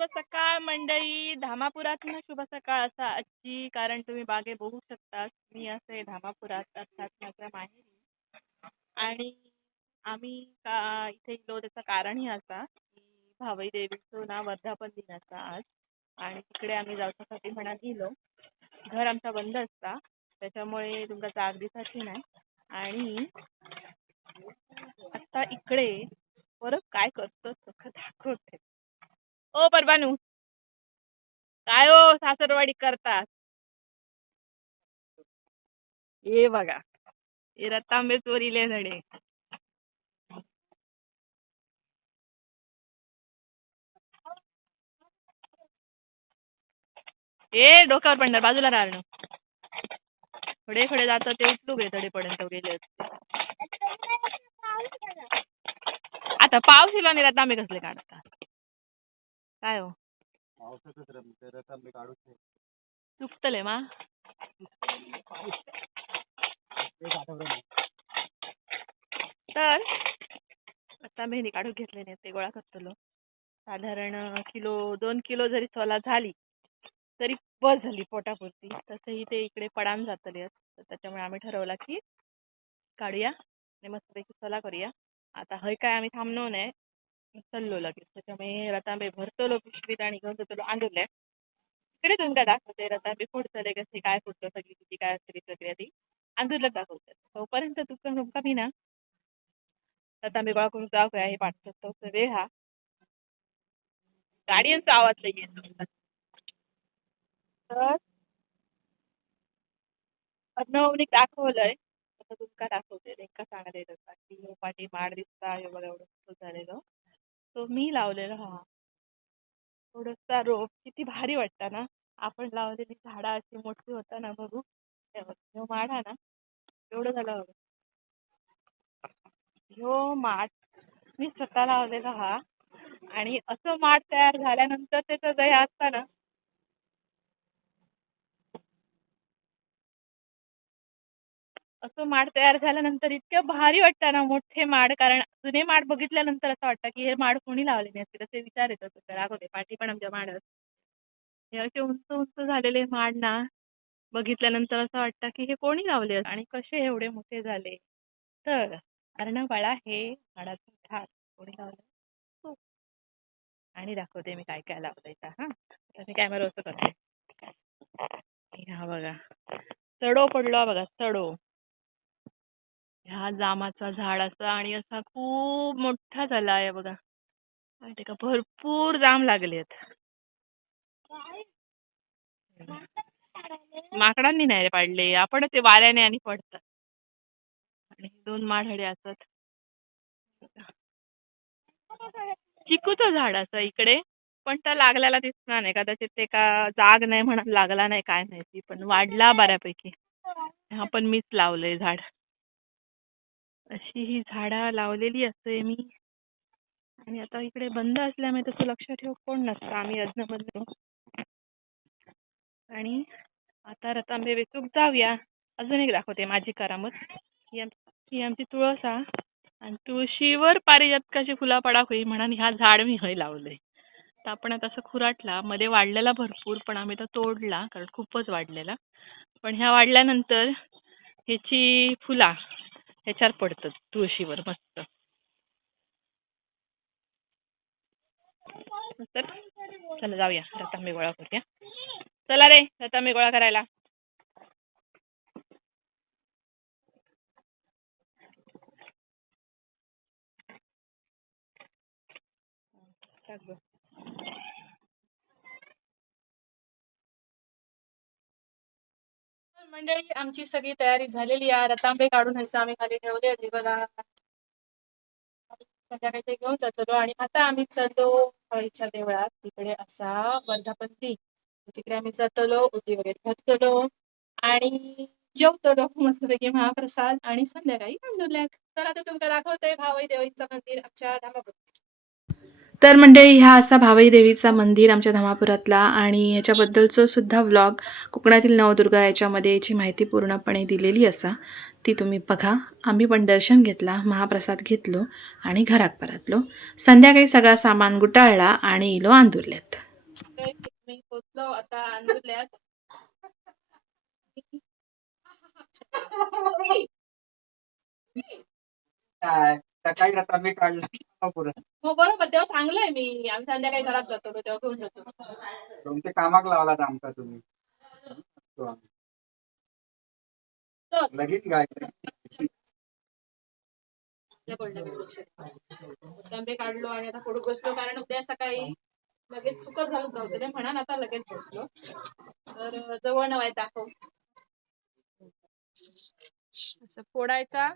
शुभ सकाळ मंडळी. धामापुरातून शुभ सकाळ असा आजची, कारण तुम्ही बागे बघू शकता मी असे धामापुरात अर्थात माझ्या माहेरी. आणि आम्ही इथे गेलो त्याचं कारणही असा की भावई देवीचं ना वर्धापन दिनाचा आज, आणि तिकडे आम्ही जाऊसाठी म्हणा गेलो. घर आमचा बंद असता त्याच्यामुळे तुमचा जाग दिसायची नाही. आणि आता इकडे परत काय करतो सगळं दाखवते. ओ परबानू, काय हो सासरवाडी करतात? हे बघा, हे रतांबे चोरीले धडे. ए डोक्यावर पडणार, बाजूला राहणं. खडे खडे जातं ते उचलू घे, धडे पर्यंत गेले असते. आता पाऊस इला नाही, रतांबे कसले काढतात? काय हो चुकतले मा तर रतांबे काढून घेतले नाही, ते गोळा करतलो. साधारण किलो 2 किलो जरी सोला झाली तरी बस झाली पोटापुरती. तसंही ते इकडे पडान जातले, तर त्याच्यामुळे आम्ही ठरवला की काढूया आणि मस्तपैकी सोला करूया. आता हय काय आम्ही थांबलो नाही, चाललो लगेच. त्याच्यामुळे रतांबे भरतलो पिशवीत आणि घेऊन जातलो आंदोरल्या. इकडे तुमका दाखवते रतांबे फुटतले कसे, काय फुटतं, सगळी किती काय असते प्रक्रिया ती आंदोरला दाखवतात. तोपर्यंत तुमका मी ना रतांबे गोळा करून जाऊ काय हे पाठवतो वेळ हा गाड्यांचा आवाज लई येतो. तर अनवणीक दाखवलंय तसं तुमका दाखवते. नेमका सांगायला येत असता की पाठी माड दिसता, हे बघा एवढं मस्त झालेलं. तो मी लावलेला हा थोडसा रोप. किती भारी वाटतं ना आपण लावलेली झाडं अशी मोठी होता ना. बघू ह्यो माड हा ना एवढं झालं बघा. ह्यो माड मी स्वतः लावलेला हा, आणि असं माड तयार झाल्यानंतर त्याचं जे असतं ना, असं माड तयार झाल्यानंतर इतकं भारी वाटतं ना मोठे माड. कारण जुने माड बघितल्यानंतर असं वाटतं की हे माड कोणी लावले असतील असे विचार येतात. रागवते पाठी पण आमच्या माड हे असे उंच उंच झालेले माड ना, बघितल्यानंतर असं वाटतं की हे कोणी लावले आणि कसे एवढे मोठे झाले. तर अर्णबाळा हे झाडाचं झाड कोणी लावलं तू. आणि दाखवते मी काय काय लावलंय का. हा आता मी कॅमेरा असं करते. हा बघा सडो पडलो बघा, सडो. ह्या जामाचा झाड असा आणि असा खूप मोठा झाला आहे बघा. माहिती का, भरपूर जाम लागलेत. माकडांनी नाही रे पाडले, आपण ते वाऱ्याने आणि पडतात. आणि 2 माढळे असत. चिकूचं झाड असं इकडे, पण त्या लागल्याला दिसणार नाही. कदाचित ते का जाग नाही म्हणत लागला नाही, काय माहिती, पण वाढला बऱ्यापैकी. हा पण मीच लावलंय झाड. अशी ही झाडं लावलेली असते मी. आणि आता इकडे बंद असल्यामुळे तसं लक्ष ठेव कोण नसतं, आम्ही अजून. आणि आता रतांबे वेचूक जाऊया. अजून एक दाखवते माझी करामत. ही आमची तुळस हा, आणि तुळशीवर पारिजातकाची फुला पडा होई म्हणून ह्या झाड मी हय लावलंय. तर आपण आता असं खुराटला मध्ये वाढलेला भरपूर, पण आम्ही तो तोडला कारण खूपच वाढलेला. पण ह्या वाढल्यानंतर ह्याची फुला ह्याच्यावर पडतात तुळशीवर मस्त. तर चला जाऊया रतांबे गोळा करूया. चला रे रतांबे गोळा करायला. मंडळी आमची सगळी तयारी झालेली आहे. रतांबे काढून ह्याचं आम्ही खाली ठेवले होते बघा. संध्याकाळी ते घेऊन जातो. आणि आता आम्ही चाललो हळीच्या देवळात. तिकडे असा वर्धापन दिन, तिकडे आम्ही जातलो, उदी वगैरे घातलो आणि जेवतलो मस्तपैकी महाप्रसाद. आणि संध्याकाळी आंदोलक. तर आता तुमका दाखवते भावई देवीचं मंदिर आमच्या धामापुरात. तर मंडळी ह्या असा भावई देवीचा मंदिर आमच्या धामापुरातला, आणि याच्याबद्दलचं सुद्धा व्लॉग कोकणातील नवदुर्गा याच्यामध्ये याची माहिती पूर्णपणे दिलेली असा, ती तुम्ही बघा. आम्ही पण दर्शन घेतला, महाप्रसाद घेतलो आणि घरात परतलो. संध्याकाळी सगळा सामान गुटाळला आणि इलो आंदुरल्यात. बसलो आता अंजुल्यात. सकाळी तांबे काढला हो बरोबर, तेव्हा सांगलंय मी आम्ही संध्याकाळी घरात जातो तेव्हा घेऊन जातो. तुमच्या कामाक लावला आमका तुम्ही लगेच काय तांबे काढलो आणि आता फोडू बसलो कारण उद्या सकाळी लगेच सुकत घालून जाऊ दे म्हणा. आता लगेच बसलो तर जवळ नवाय दाखव असं फोडायचा,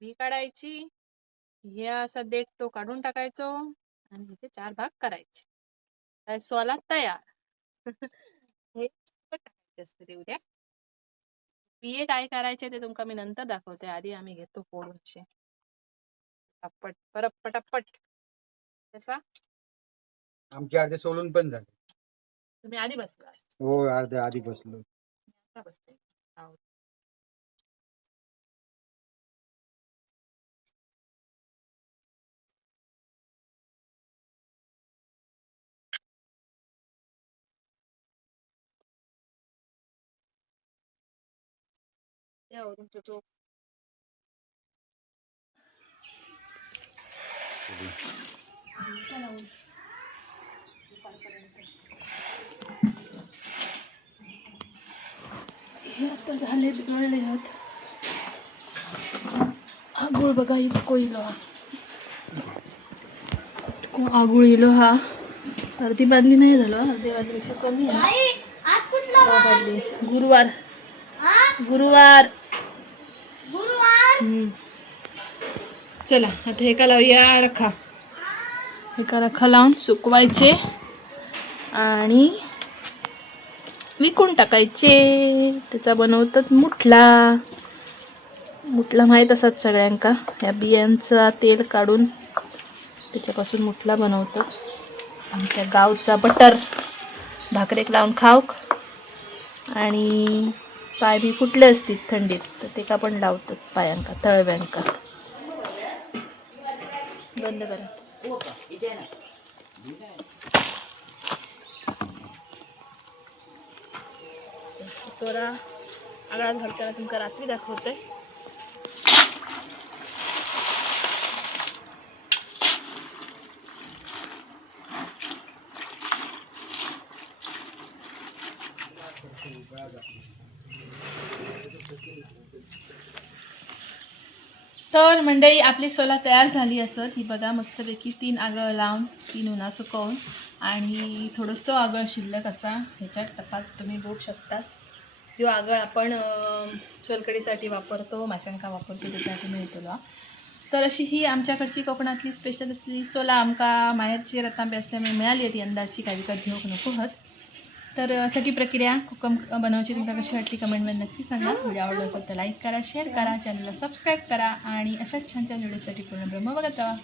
बी काढायची, हे असा देठ तो काढून टाकायचो आणि ह्याचे 4 भाग करायचे. काय सोला तयार. हे टाकायचे असते ते उद्या. बिये काय करायचे ते तुमका मी नंतर दाखवते. आधी आम्ही घेतो फोडून असे पटापट परत पटापट. कसा आमचे अर्धे सोलून पण झाले. तुम्ही आधी बसला? हो अर्धे आधी बसलो. आता बसते. तुमचं तो हे आता झाले बिघडले आहेत. आगुळ बघा इतको इलो आगुळ इलो हा अर्धी बादली नाही झालो. अर्धी बादलीपेक्षा कमी आहे. गुरुवार गुरुवार चला आता एका लावूया रखा. एका रखा लावून सुकवायचे आणि विकून टाकायचे. त्याचा बनवतात मुठला. मुठला माहीत असत सगळ्यांका. या बियांचा तेल काढून त्याच्यापासून मुठला बनवतात. आमच्या गावचा बटर भाकरेक लावून खाऊक. आणि पाय बी फुटले असतील थंडीत तर ते का पण लावतात पायांका तळव्यांका. बंद करा. सोरा आगळाच घालताना तुमका रात्री दाखवते. तर मंडळी आपली सोला तयार झाली असत. ही बघा मस्तपैकी 3 आगळ लावून 3 उन्हा सुकवून आणि थोडंसं आगळ शिल्लक असा ह्याच्यात टपात तुम्ही बघू शकतास. जो आगळ आपण सोलकडीसाठी वापरतो, माशांका वापरतो त्यासाठी मिळतो. तर अशी ही आमच्याकडची कोकणातली स्पेशल असली सोला आमका माहेरची रतांबे असल्यामुळे मिळाली आहे. ती यंदाची काही विकत घेऊक नको होत. तर सगळी प्रक्रिया कोकम बनवायची तुमका कशी वाटली कमेंटमध्ये नक्की सांगा. व्हिडिओ आवडला असेल तर लाईक करा, शेअर करा, चॅनलला सबस्क्राईब करा आणि अशाच छान छान व्हिडिओसाठी पूर्ण ब्रह्म बघत राहा.